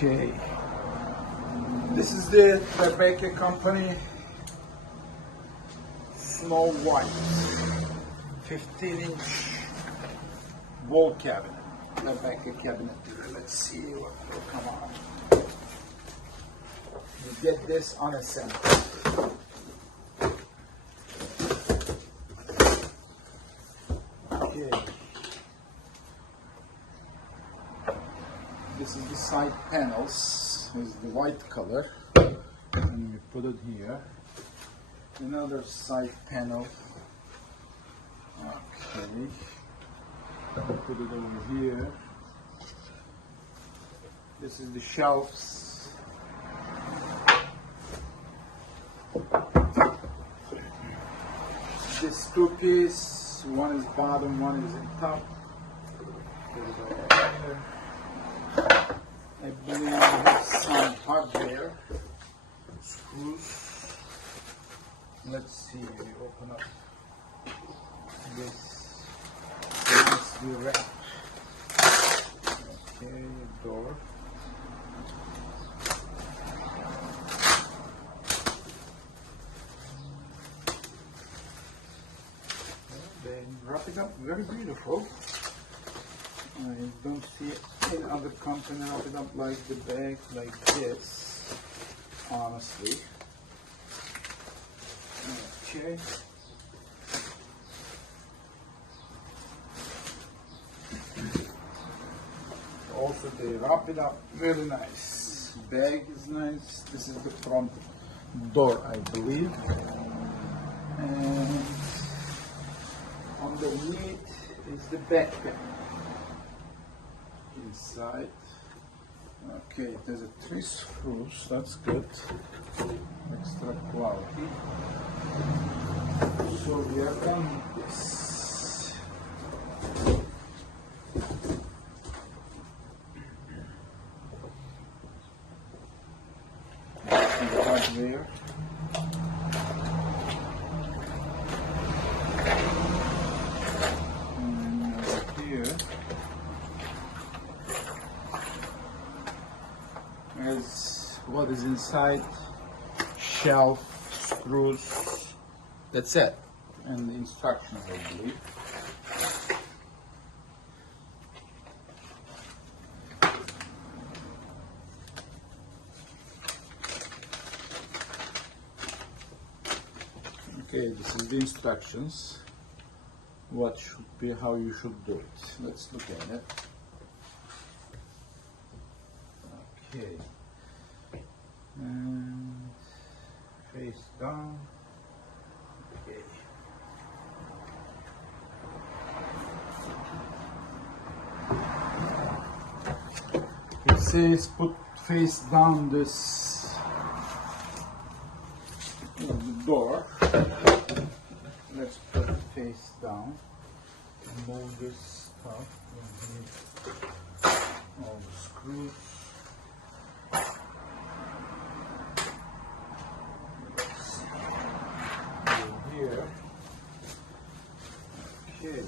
Okay, this is the Tribecca company Snow White 15-inch wall cabinet. Tribecca cabinet here. Let's see what will come on. You get this on a set. Okay. This is the side panels with the white color, and you put it here. Another side panel. Okay, put it over here. This is the shelves. This two piece, one is bottom, one is in top. Put it over here. I believe I have some hardware screws. Let's see, we open up this nicely wrapped. Okay, door. They wrap it up very beautiful. I don't see any other company wrap it up like the bag like this, honestly. Okay. Also they wrap it up really nice. Bag is nice. This is the front door, I believe. And underneath is the backpack. Inside. Okay, there's a 3 screws, that's good. Extra quality. So we are done with this. The hardware. And over here is what is inside, shelf, screws, that's it, and the instructions, I believe. Okay, this is the instructions, what should be, how you should do it. Let's look at it. Okay, and face down. Okay. It says put face down this the door. Let's put it face down. Move this stuff. All the screws. Here. Okay.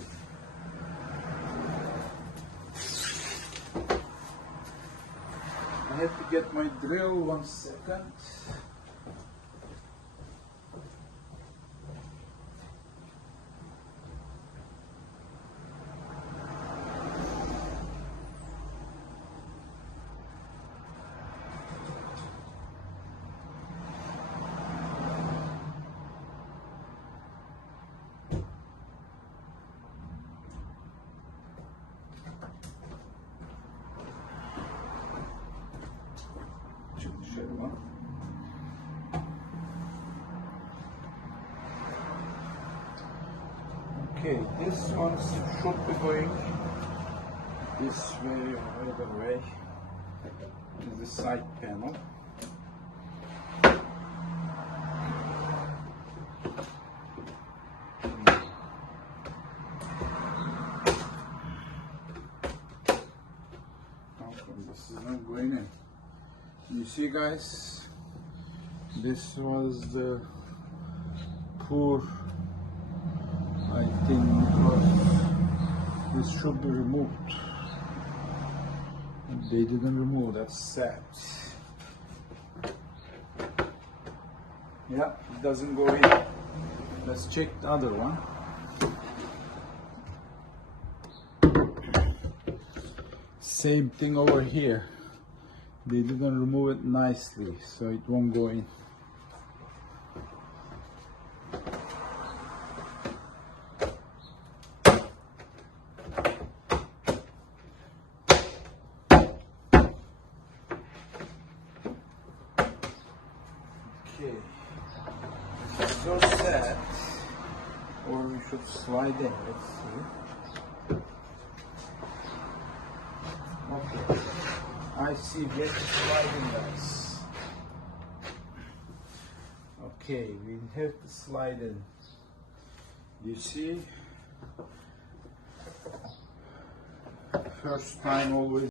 I have to get my drill 1 second. Okay, this one should be going this way or the other way. Is the side panel. This is not going in. You see, guys, this was the poor, I think, because this should be removed. They didn't remove that set. Yeah, it doesn't go in. Let's check the other one. Same thing over here. They didn't remove it nicely, so it won't go in. Okay, so set, or we should slide in. Let's see. Okay, I see. Get sliding guys. Okay, we have to slide in. You see, first time always.